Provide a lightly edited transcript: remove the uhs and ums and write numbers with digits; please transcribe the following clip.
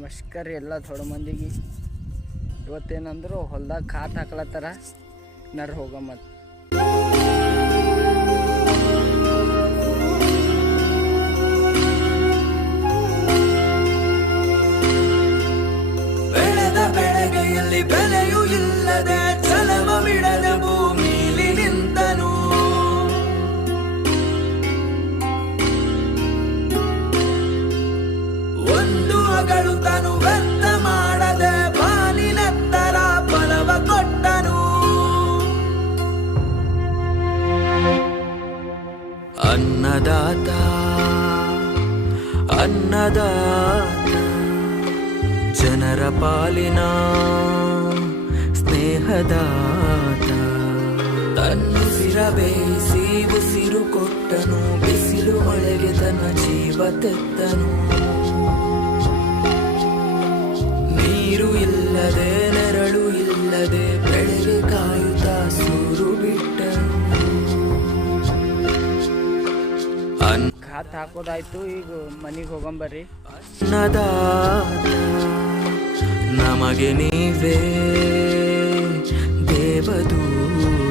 ನಮಸ್ಕಾರ ಎಲ್ಲ ಥೋಡೆ ಮಂದಿಗೆ. ಇವತ್ತೇನಂದ್ರು ಹೊಲ್ದಾಗ ಖಾತ್ ಹಾಕ್ಲತ್ತಾರ, ನರ್ ಹೋಗಮ್ಮತ್. ಬೆಳೆದ ಬೆಳೆಗೆಯಲ್ಲಿ ಬೆಲೆಯೂ ಇಲ್ಲದೆ ಛಲವ ಬಿಡದ ಭೂಮಿಲಿ ನಿಂತನು. ಒಂದು ಅಗಳು ತನು ವ್ಯರ್ಥ ಮಾಡದೆ ಬಾನಿನೆತ್ತರ ಫಲವ ಕೊಟ್ಟನು. ಅನ್ನದಾತ ಅನ್ನದಾತ ಜನರ ಪಾಲಿನ ಸ್ನೇಹದಾತ. ತನ್ನುಸಿರ ಬೇಯಿಸಿ ಉಸಿರು ಕೊಟ್ಟನು, ಬಿಸಿಲು ಮಳೆಗೆ ತನ್ನ ಜೀವ ತೆತ್ತನು. ನೀರು ಇಲ್ಲದೆ ನೆರಳು ಇಲ್ಲದೆ ಬೆಳೆಗೆ ಕಾಯುತ್ತಾ ಸೂರು ಬಿಟ್ಟನು. ಖಾತ್ ಹಾಕೋದಾಯ್ತು, ಈಗ ಮನೆಗೆ ಹೋಗಂಬರ್ರಿ. ಅನ್ನದಾತ ನಮಗೆ ನೀವೇ ದೇವದೂತ.